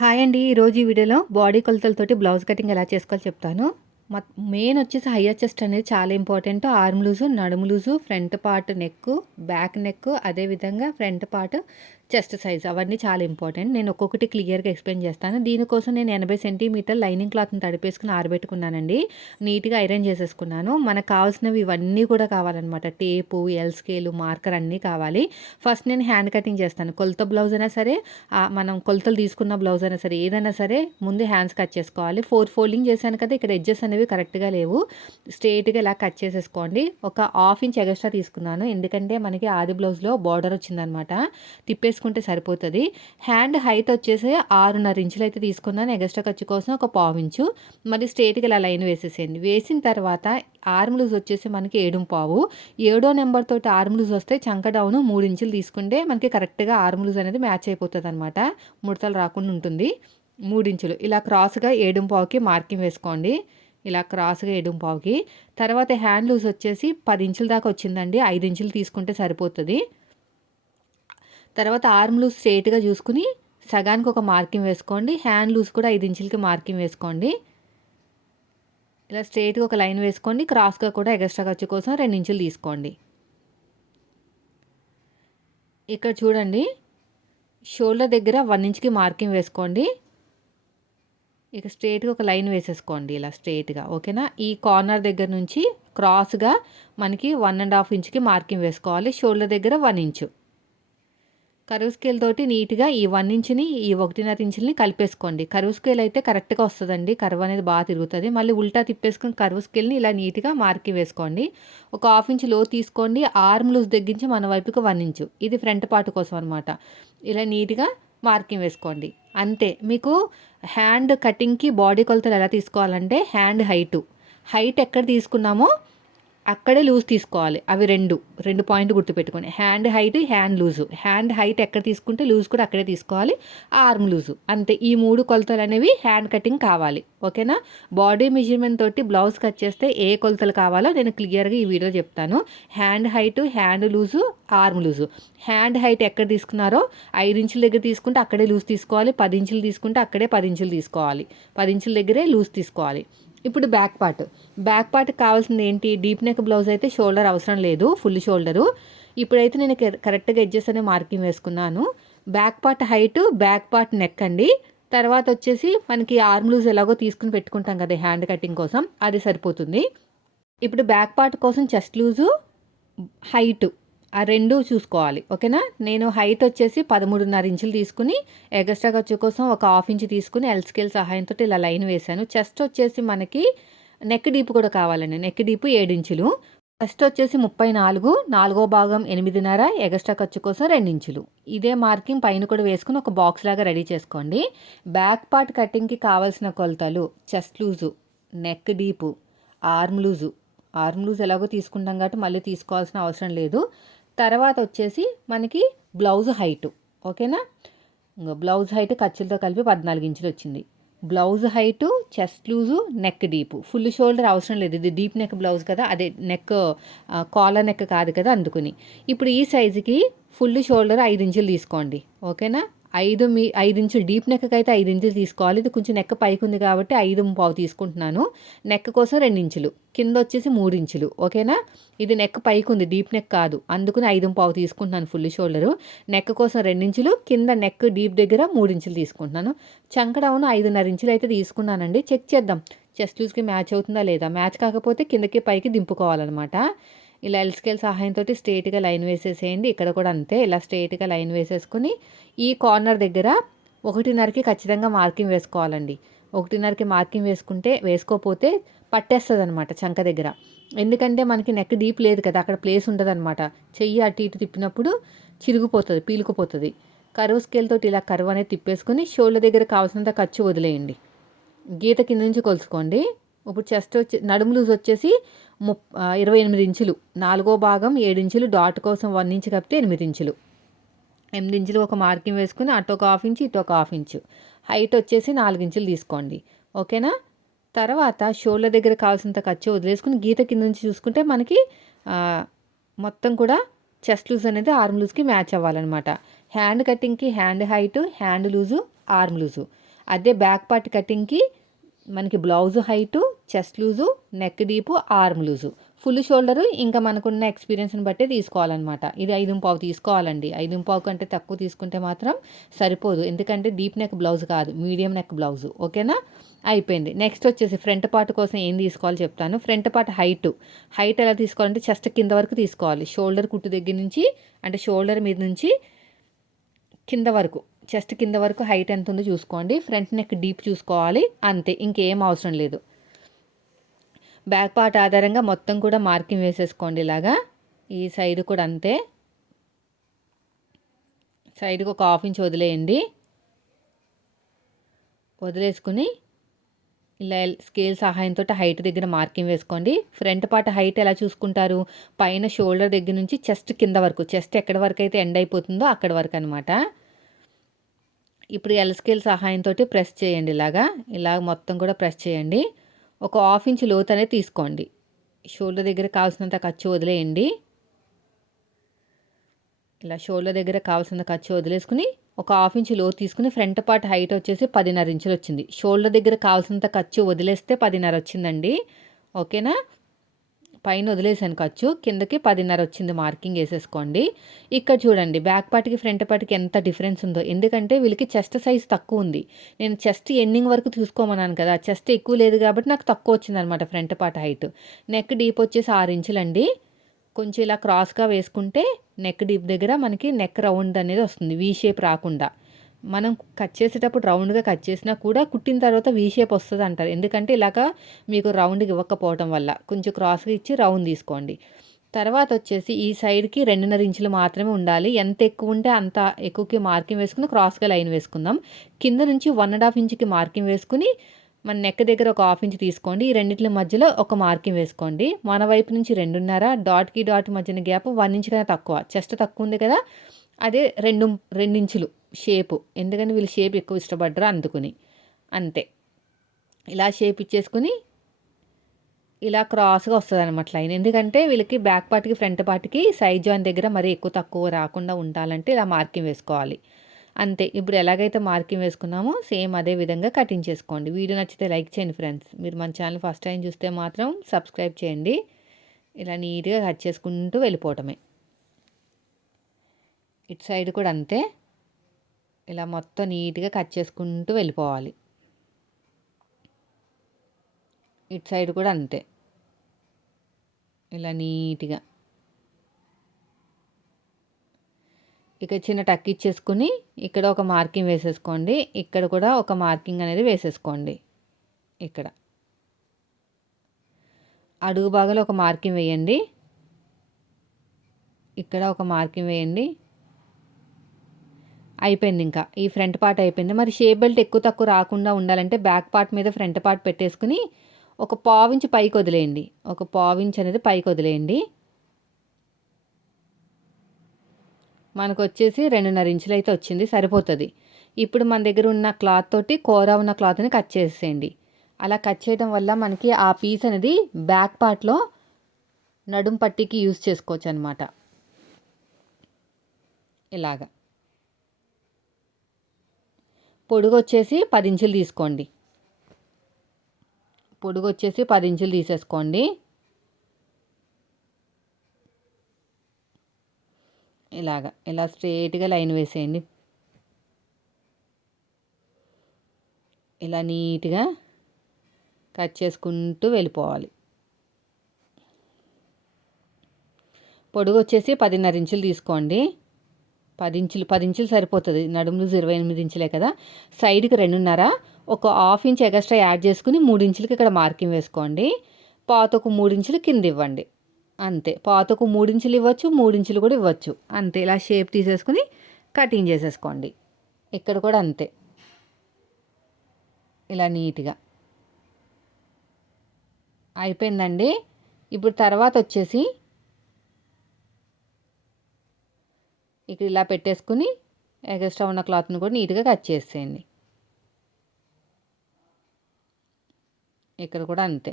Hi అండి. ఈరోజు ఈ వీడియోలో బాడీ కొలతలతోటి బ్లౌజ్ కటింగ్ ఎలా చేసుకోవాలో చెప్తాను. మెయిన్ వచ్చేసి హయ్యర్ చెస్ట్ అనేది చాలా ఇంపార్టెంట్. ఆర్మ్ లూజు నడుము loose front part neck back neck అదేవిధంగా ఫ్రంట్ పార్ట్ చెస్ట్ సైజ్ అవన్నీ చాలా ఇంపార్టెంట్. నేను ఒక్కొక్కటి క్లియర్గా ఎక్స్ప్లెయిన్ చేస్తాను. దీనికోసం నేను ఎనభై సెంటీమీటర్ లైనింగ్ క్లాత్ని తడిపేసుకుని ఆరబెట్టుకున్నానండి. నీట్గా ఐరన్ చేసేసుకున్నాను. మనకు కావాల్సినవి ఇవన్నీ కూడా కావాలన్నమాట. టేపు ఎల్ స్కేలు మార్కర్ అన్నీ కావాలి. ఫస్ట్ నేను హ్యాండ్ కటింగ్ చేస్తాను. కొలత బ్లౌజ్ అయినా సరే మనం కొలతలు తీసుకున్న బ్లౌజ్ అయినా సరే ఏదైనా సరే ముందు హ్యాండ్స్ కట్ చేసుకోవాలి. ఫోర్ ఫోల్డింగ్ చేశాను కదా ఇక్కడ ఎడ్జెస్ అనేవి కరెక్ట్గా లేవు. స్ట్రేట్గా ఇలా కట్ చేసేసుకోండి. ఒక హాఫ్ ఇంచ్ ఎగస్ట్రా తీసుకున్నాను. ఎందుకంటే మనకి ఆది బ్లౌజ్లో బార్డర్ వచ్చిందనమాట తిప్పేసి తీసుకుంటే సరిపోతుంది. హ్యాండ్ హైట్ వచ్చేసి ఆరున్నర ఇంచులు అయితే తీసుకున్నాను. ఎగస్ట్రా ఖర్చు కోసం ఒక పావు ఇంచు. మరి స్ట్రేట్గా ఇలా లైన్ వేసేసేయండి. వేసిన తర్వాత ఆర్మ్ లూజ్ వచ్చేసి మనకి ఏడు పావు. ఏడో నెంబర్ తోటి ఆర్మ్ లూజ్ వస్తే చంక డౌన్ మూడు ఇంచులు తీసుకుంటే మనకి కరెక్ట్గా ఆర్మ్ లూజ్ అనేది మ్యాచ్ అయిపోతుంది అనమాట ముడతలు రాకుండా ఉంటుంది. మూడించులు ఇలా క్రాస్గా ఏడు పావుకి మార్కింగ్ వేసుకోండి. ఇలా క్రాస్గా ఏడు పావుకి. తర్వాత హ్యాండ్ లూజ్ వచ్చేసి పది ఇంచుల దాకా వచ్చిందండి. ఐదు ఇంచులు తీసుకుంటే సరిపోతుంది. తర్వాత ఆర్మ్ లూజ్ స్ట్రేట్గా చూసుకుని సగానికి ఒక మార్కింగ్ వేసుకోండి. హ్యాండ్ లూజ్ కూడా ఐదు ఇంచులకి మార్కింగ్ వేసుకోండి. ఇలా స్ట్రేట్గా ఒక లైన్ వేసుకోండి. క్రాస్గా కూడా ఎగస్ట్రా ఖర్చు కోసం రెండు ఇంచులు తీసుకోండి. ఇక్కడ చూడండి. షోల్డర్ దగ్గర వన్ ఇంచ్కి మార్కింగ్ వేసుకోండి. ఇక స్ట్రేట్గా ఒక లైన్ వేసేసుకోండి ఇలా స్ట్రేట్గా ఓకేనా? ఈ కార్నర్ దగ్గర నుంచి క్రాస్గా మనకి వన్ అండ్ హాఫ్ ఇంచ్కి మార్కింగ్ వేసుకోవాలి. షోల్డర్ దగ్గర వన్ ఇంచు. కరువు స్కేల్ తోటి నీట్గా ఈ వన్ ఇంచుని ఈ ఒకటిన్నర ఇంచుని కలిపేసుకోండి. కరువు స్కేల్ అయితే కరెక్ట్గా వస్తుందండి. కరువు అనేది బాగా తిరుగుతుంది. మళ్ళీ ఉల్టా తిప్పేసుకుని కరువు స్కేల్ని ఇలా నీట్గా మార్కి వేసుకోండి. ఒక హాఫ్ ఇంచ్లో తీసుకోండి. ఆర్మ్ లూజ్ తగ్గించి మన వైపుకి వన్ ఇంచు ఇది ఫ్రంట్ పార్ట్ కోసం అనమాట ఇలా నీట్గా మార్కింగ్ వేసుకోండి. అంతే. మీకు హ్యాండ్ కటింగ్కి బాడీ కొలతలు ఎలా తీసుకోవాలంటే హ్యాండ్ హైటు హైట్ ఎక్కడ తీసుకున్నామో అక్కడే లూజ్ తీసుకోవాలి. అవి రెండు రెండు పాయింట్ గుర్తుపెట్టుకొని hand height hand loose. Hand height ఎక్కడ తీసుకుంటే లూజ్ కూడా అక్కడే తీసుకోవాలి. Arm loose. అంతే. ఈ మూడు కొలతలు అనేవి హ్యాండ్ కటింగ్ కావాలి. ఓకేనా? బాడీ మెజర్మెంట్ తోటి బ్లౌజ్ కట్ చేస్తే ఏ కొలతలు కావాలో నేను క్లియర్గా ఈ వీడియో చెప్తాను. Hand height hand loose arm loose. Hand height ఎక్కడ తీసుకున్నారో ఐదు ఇంచుల దగ్గర తీసుకుంటే అక్కడే లూజ్ తీసుకోవాలి. పది ఇంచులు తీసుకుంటే అక్కడే పది ఇంచులు తీసుకోవాలి. పది ఇంచుల దగ్గరే లూజ్ తీసుకోవాలి. ఇప్పుడు బ్యాక్ పార్ట్. బ్యాక్ పార్ట్ కావాల్సింది ఏంటి? డీప్ నెక్ బ్లౌజ్ అయితే షోల్డర్ అవసరం లేదు ఫుల్ షోల్డరు. ఇప్పుడైతే నేను కరెక్ట్గా ఎడ్జెస్ అనే మార్కింగ్ వేసుకున్నాను. Back part height back part neck అండి. తర్వాత వచ్చేసి మనకి ఆర్మ్ లూజ్ ఎలాగో తీసుకుని పెట్టుకుంటాం కదా హ్యాండ్ కటింగ్ కోసం అది సరిపోతుంది. ఇప్పుడు బ్యాక్ పార్ట్ కోసం చెస్ట్ లూజు హైట్. ఆ రెండు చూసుకోవాలి ఓకేనా? నేను హైట్ వచ్చేసి పదమూడున్నర ఇంచులు తీసుకుని ఎగస్ట్రా ఖర్చు కోసం ఒక హాఫ్ ఇంచ్ తీసుకుని ఎల్ స్కేల్ సహాయంతో ఇలా లైన్ వేశాను. చెస్ట్ వచ్చేసి మనకి నెక్ డీప్ కూడా కావాలండి. నెక్ డీప్ ఏడించులు ఫస్ట్ వచ్చేసి ముప్పై నాలుగు నాలుగో భాగం ఎనిమిదిన్నర ఎగస్ట్రా ఖర్చు కోసం రెండించులు ఇదే మార్కింగ్ పైన కూడా వేసుకుని ఒక బాక్స్ లాగా రెడీ చేసుకోండి. బ్యాక్ పార్ట్ కటింగ్కి కావాల్సిన కొలతలు chest loose neck deep arm loose arm loose ఎలాగో తీసుకుంటాం కాబట్టి మళ్ళీ తీసుకోవాల్సిన అవసరం లేదు. తర్వాత వచ్చేసి మనకి బ్లౌజ్ హైటు. ఓకేనా? బ్లౌజ్ హైట్ ఖర్చులతో కలిపి పద్నాలుగు ఇంచులు వచ్చింది. Blouse height chest loose neck deep. Full shoulder అవసరం లేదు. ఇది డీప్ నెక్ బ్లౌజ్ కదా. అదే నెక్ కాలర్ నెక్ కాదు కదా అందుకుని. ఇప్పుడు ఈ సైజుకి ఫుల్ షోల్డర్ ఐదు ఇంచులు తీసుకోండి. ఓకేనా? ఐదు మీ ఐదు ఇంచులు డీప్ నెక్కకి అయితే ఐదు ఇంచులు తీసుకోవాలి. ఇది కొంచెం నెక్ పైకి ఉంది కాబట్టి ఐదు పావు తీసుకుంటున్నాను. నెక్ కోసం రెండు ఇంచులు. కింద వచ్చేసి మూడు ఇంచులు. ఓకేనా? ఇది నెక్ పైకి ఉంది. డీప్ నెక్ కాదు. అందుకుని ఐదు పావు తీసుకుంటున్నాను ఫుల్ షోల్డరు. నెక్ కోసం రెండు ఇంచులు. కింద నెక్ డీప్ దగ్గర మూడు ఇంచులు తీసుకుంటున్నాను. చంకడవును ఐదున్నర ఇంచులు అయితే తీసుకున్నానండి. చెక్ చేద్దాం. చెస్ట్ లూజ్కి మ్యాచ్ అవుతుందా లేదా? మ్యాచ్ కాకపోతే కిందకి పైకి దింపుకోవాలన్నమాట. ఇలా ఎల్ స్కేల్ సహాయంతో స్ట్రేట్గా లైన్ వేసేసేయండి. ఇక్కడ కూడా అంతే ఇలా స్ట్రేట్గా లైన్ వేసేసుకుని ఈ కార్నర్ దగ్గర ఒకటిన్నరకి ఖచ్చితంగా మార్కింగ్ వేసుకోవాలండి. ఒకటిన్నరకి మార్కింగ్ వేసుకుంటే వేసుకోపోతే పట్టేస్తుంది అనమాట చంక దగ్గర. ఎందుకంటే మనకి నెక్ డీప్ లేదు కదా అక్కడ ప్లేస్ ఉండదు అనమాట చెయ్యి అటు ఇటు తిప్పినప్పుడు చిరిగిపోతుంది పీలుకుపోతుంది. కరువు స్కేల్తో ఇలా కరువు అనేది తిప్పేసుకుని షోల్డర్ దగ్గర కావాల్సినంత ఖర్చు వదిలేయండి. గీత కింద నుంచి కొలుసుకోండి ఇప్పుడు చెస్ట్ వచ్చి నడుము లూజ్ వచ్చేసి ముప్ ఇరవై ఎనిమిది ఇంచులు. నాలుగో భాగం ఏడు ఇంచులు డాట్ కోసం వన్ ఇంచు కప్పితే ఎనిమిది ఇంచులు. ఎనిమిది ఇంచులు ఒక మార్కింగ్ వేసుకుని అటు ఒక హాఫ్ ఇంచు ఇటు ఒక హాఫ్ ఇంచు. హైట్ వచ్చేసి నాలుగు ఇంచులు తీసుకోండి. ఓకేనా? తర్వాత షోల్డర్ దగ్గర కావాల్సినంత ఖర్చు వదిలేసుకుని గీత కింద నుంచి చూసుకుంటే మనకి మొత్తం కూడా చెస్ట్ లూజ్ అనేది ఆర్మ్ లూజ్కి మ్యాచ్ అవ్వాలన్నమాట. Hand కటింగ్కి hand height hand loose arm loose. అదే బ్యాక్ పార్ట్ కటింగ్కి మనకి blouse height chest loose neck deep arm loose. Full shoulder ఇంకా మనకున్న ఎక్స్పీరియన్స్ని బట్టి తీసుకోవాలన్నమాట. ఇది ఐదు పావు తీసుకోవాలండి. ఐదు పావు కంటే తక్కువ తీసుకుంటే మాత్రం సరిపోదు. ఎందుకంటే డీప్ నెక్ బ్లౌజ్ కాదు. Medium neck blouse. ఓకేనా? అయిపోయింది. నెక్స్ట్ వచ్చేసి ఫ్రంట్ పార్ట్ కోసం ఏం తీసుకోవాలో చెప్తాను. Front part height. హైట్ ఎలా తీసుకోవాలంటే చెస్ట్ కింద వరకు తీసుకోవాలి. షోల్డర్ కుట్టు దగ్గర నుంచి అంటే షోల్డర్ మీద నుంచి కింద వరకు చెస్ట్ కింద వరకు హైట్ ఎంత ఉందో చూసుకోండి. ఫ్రంట్ నెక్ డీప్ చూసుకోవాలి. అంతే ఇంకేం అవసరం లేదు. బ్యాక్ పార్ట్ ఆధారంగా మొత్తం కూడా మార్కింగ్ వేసేసుకోండి ఇలాగా. ఈ సైడ్ కూడా అంతే. సైడ్కి ఒక హాఫ్ ఇంచ్ వదిలేయండి. వదిలేసుకుని ఇలా స్కేల్ సహాయంతో హైట్ దగ్గర మార్కింగ్ వేసుకోండి. ఫ్రంట్ పార్ట్ హైట్ ఎలా చూసుకుంటారు? పైన షోల్డర్ దగ్గర నుంచి చెస్ట్ కింద వరకు చెస్ట్ ఎక్కడి వరకు అయితే ఎండ్ అయిపోతుందో అక్కడి వరకు అనమాట ఇప్పుడు ఎల్ స్కేల్ సహాయంతో ప్రెస్ చేయండి ఇలాగా. ఇలాగ మొత్తం కూడా ప్రెస్ చేయండి. ఒక హాఫ్ ఇంచ్ లోతు అనేది తీసుకోండి. షోల్డర్ దగ్గర కావాల్సినంత ఖర్చు వదిలేయండి. ఇలా షోల్డర్ దగ్గర కావాల్సినంత ఖర్చు వదిలేసుకుని ఒక హాఫ్ ఇంచ్ లోతు తీసుకుని ఫ్రంట్ పార్ట్ హైట్ వచ్చేసి పదిన్నర ఇంచులు వచ్చింది. షోల్డర్ దగ్గర కావాల్సినంత ఖర్చు వదిలేస్తే పదిన్నర వచ్చిందండి. ఓకేనా పైన వదిలేసాను ఖర్చు. కిందకి పదిన్నర వచ్చింది మార్కింగ్ వేసేసుకోండి. ఇక్కడ చూడండి బ్యాక్ పార్ట్కి ఫ్రంట్ పార్ట్కి ఎంత డిఫరెన్స్ ఉందో. ఎందుకంటే వీళ్ళకి చెస్ట్ సైజ్ తక్కువ ఉంది. నేను చెస్ట్ ఎండింగ్ వరకు చూసుకోమన్నాను కదా చెస్ట్ ఎక్కువ లేదు కాబట్టి నాకు తక్కువ వచ్చింది అనమాట front part height. Neck deep వచ్చేసి ఆరు ఇంచులండి. కొంచెం ఇలా క్రాస్గా వేసుకుంటే నెక్ డీప్ దగ్గర మనకి నెక్ రౌండ్ అనేది వస్తుంది వీ షేప్ రాకుండా. మనం కట్ చేసేటప్పుడు రౌండ్గా కట్ చేసినా కూడా కుట్టిన తర్వాత వీ షేప్ వస్తుంది అంటారు. ఎందుకంటే ఇలాగ మీకు రౌండ్కి ఇవ్వకపోవడం వల్ల కొంచెం క్రాస్గా ఇచ్చి రౌండ్ తీసుకోండి. తర్వాత వచ్చేసి ఈ సైడ్కి రెండున్నర ఇంచులు మాత్రమే ఉండాలి. ఎంత ఎక్కువ ఉంటే అంత ఎక్కువకి మార్కింగ్ వేసుకుని క్రాస్గా లైన్ వేసుకుందాం. కింద నుంచి వన్ అండ్ హాఫ్ ఇంచుకి మార్కింగ్ వేసుకుని మన నెక్ దగ్గర ఒక హాఫ్ ఇంచ్ తీసుకోండి. ఈ రెండింటి మధ్యలో ఒక మార్కింగ్ వేసుకోండి. మన వైపు నుంచి రెండున్నర డాట్కి డాట్ మధ్యన గ్యాప్ వన్ ఇంచ్ కన్నా తక్కువ. చెస్ట్ తక్కువ ఉంది కదా. అదే రెండు రెండించులు షేపు. ఎందుకంటే వీళ్ళు షేప్ ఎక్కువ ఇష్టపడ్డరు అందుకుని. అంతే. ఇలా షేప్ ఇచ్చేసుకుని ఇలా క్రాస్గా వస్తుంది అనమాట లైన్. ఎందుకంటే వీళ్ళకి బ్యాక్ పార్ట్కి ఫ్రంట్ పార్ట్కి సైజ్ జాయిన్ దగ్గర మరీ ఎక్కువ తక్కువ రాకుండా ఉండాలంటే ఇలా మార్కింగ్ వేసుకోవాలి. అంతే. ఇప్పుడు ఎలాగైతే మార్కింగ్ వేసుకున్నామో సేమ్ అదే విధంగా కటింగ్ చేసుకోండి. వీడియో నచ్చితే లైక్ చేయండి ఫ్రెండ్స్. మీరు మన ఛానల్ ఫస్ట్ టైం చూస్తే మాత్రం సబ్స్క్రైబ్ చేయండి. ఇలా నీట్గా కట్ చేసుకుంటూ వెళ్ళిపోవటమే. ఇటు సైడ్ కూడా అంతే. ఇలా మొత్తం నీట్గా కట్ చేసుకుంటూ వెళ్ళిపోవాలి. ఇటు సైడ్ కూడా అంతే. ఇలా నీట్గా. ఇక చిన్న టక్ ఇచ్చేసుకుని ఇక్కడ ఒక మార్కింగ్ వేసేసుకోండి. ఇక్కడ కూడా ఒక మార్కింగ్ అనేది వేసేసుకోండి. ఇక్కడ. అడుగు భాగంలో ఒక మార్కింగ్ వేయండి. ఇక్కడ ఒక మార్కింగ్ వేయండి. అయిపోయింది ఇంకా. ఈ ఫ్రంట్ పార్ట్ అయిపోయింది. మరి షేప్ బెల్ట్ ఎక్కువ తక్కువ రాకుండా ఉండాలంటే బ్యాక్ పార్ట్ మీద ఫ్రంట్ పార్ట్ పెట్టేసుకుని ఒక పావించ్ పైకి వదిలేయండి. ఒక పావించ్ అనేది పైకి వదిలేయండి. మనకు వచ్చేసి రెండున్నర ఇంచులు అయితే వచ్చింది. సరిపోతుంది. ఇప్పుడు మన దగ్గర ఉన్న క్లాత్ తోటి కూర ఉన్న క్లాత్ని కట్ చేసేయండి. అలా కట్ చేయడం వల్ల మనకి ఆ పీస్ అనేది బ్యాక్ పార్ట్లో నడుం పట్టికి యూజ్ చేసుకోవచ్చు అనమాట ఇలాగా. పొడుగు వచ్చేసి పది ఇంచులు తీసుకోండి. పొడుగు వచ్చేసి పది ఇంచులు తీసేసుకోండి. ఇలాగ ఇలా స్ట్రేట్గా లైన్ వేసేయండి. ఇలా నీట్గా కట్ చేసుకుంటూ వెళ్ళిపోవాలి. పొడుగు వచ్చేసి పదిన్నర ఇంచులు తీసుకోండి. పది ఇంచులు పది ఇంచులు సరిపోతుంది. నడుము ఇరవై ఎనిమిది ఇంచులే కదా. సైడ్కి రెండున్నర ఒక హాఫ్ ఇంచ్ ఎక్స్ట్రా యాడ్ చేసుకుని మూడు ఇంచులకి ఇక్కడ మార్కింగ్ వేసుకోండి. పాతకు మూడు ఇంచులు కింద ఇవ్వండి. అంతే. పాతకు మూడు ఇంచులు ఇవ్వచ్చు మూడు ఇంచులు కూడా ఇవ్వచ్చు. అంతే. ఇలా షేప్ తీసేసుకుని కటింగ్ చేసేసుకోండి. ఇక్కడ కూడా అంతే. ఇలా నీట్గా. అయిపోయిందండి. ఇప్పుడు తర్వాత వచ్చేసి ఇక్కడ ఇలా పెట్టేసుకుని ఎగస్ట్రా ఉన్న క్లాత్ని కూడా నీట్గా కట్ చేసేయండి. ఇక్కడ కూడా అంతే.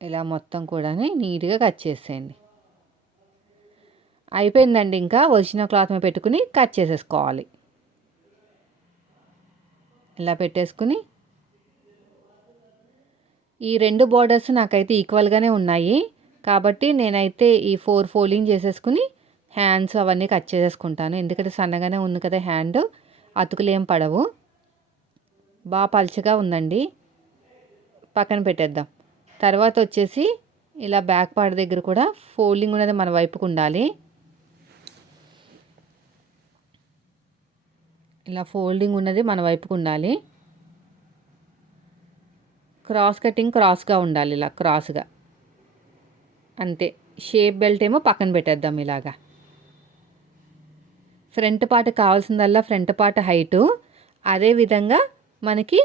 ఇలా మొత్తం కూడా నీట్గా కట్ చేసేయండి. అయిపోయిందండి ఇంకా వచ్చిన క్లాత్ మీద పెట్టుకుని కట్ చేసేసుకోవాలి. ఇలా పెట్టేసుకుని ఈ రెండు బోర్డర్స్ నాకైతే ఈక్వల్గానే ఉన్నాయి. కాబట్టి నేనైతే ఈ ఫోర్ ఫోల్డింగ్ చేసేసుకుని హ్యాండ్స్ అవన్నీ కట్ చేసేసుకుంటాను. ఎందుకంటే సన్నగానే ఉంది కదా హ్యాండ్ అతుకులేం పడవు. బాగా పలుచగా ఉందండి. పక్కన పెట్టేద్దాం. తర్వాత వచ్చేసి ఇలా బ్యాక్ పార్ట్ దగ్గర కూడా ఫోల్డింగ్ ఉన్నది మన వైపుకు ఉండాలి. ఇలా ఫోల్డింగ్ ఉన్నది మన వైపుకు ఉండాలి. క్రాస్ కటింగ్ క్రాస్గా ఉండాలి ఇలా క్రాస్గా. అంతే. షేప్ బెల్ట్ ఏమో పక్కన పెట్టేద్దాం ఇలాగా. ఫ్రంట్ పార్ట్ కావాల్సిందల్లా ఫ్రంట్ పార్ట్ హైటు. అదేవిధంగా మనకి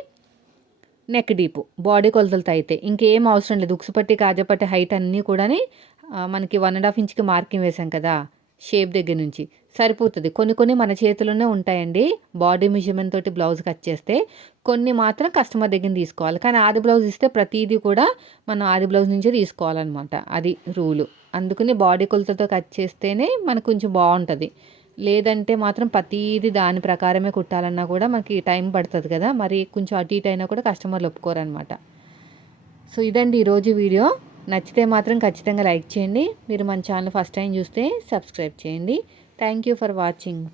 నెక్ డీపు బాడీ కొలతలతో అయితే ఇంకేం అవసరం లేదు. ఉక్సుపట్టి కాజపట్టి హైట్ అన్నీ కూడా మనకి వన్ అండ్ హాఫ్ ఇంచ్కి మార్కింగ్ వేసాం కదా. షేప్ దగ్గర నుంచి. సరిపోతుంది. కొన్ని కొన్ని మన చేతిలోనే ఉంటాయండి. బాడీ మెజర్మెంట్ తోటి బ్లౌజ్ కట్ చేస్తే కొన్ని మాత్రం కస్టమర్ దగ్గర తీసుకోవాలి. కానీ ఆది బ్లౌజ్ ఇస్తే ప్రతిదీ కూడా మనం ఆది బ్లౌజ్ నుంచే తీసుకోవాలన్నమాట. అది రూలు. అందుకని బాడీ కొలతతో కట్ చేస్తేనే మనకు కొంచెం బాగుంటుంది. లేదంటే మాత్రం ప్రతిదీ దాని ప్రకారమే కుట్టాలన్నా కూడా మనకి టైం పడుతుంది కదా. మరి కొంచెం అటు ఇటు అయినా కూడా కస్టమర్లు ఒప్పుకోరనమాట సో ఇదండి ఈరోజు వీడియో. నచ్చితే మాత్రం ఖచ్చితంగా లైక్ చేయండి. మీరు మన ఛానల్ ఫస్ట్ టైం చూస్తే సబ్స్క్రైబ్ చేయండి. Thank you for watching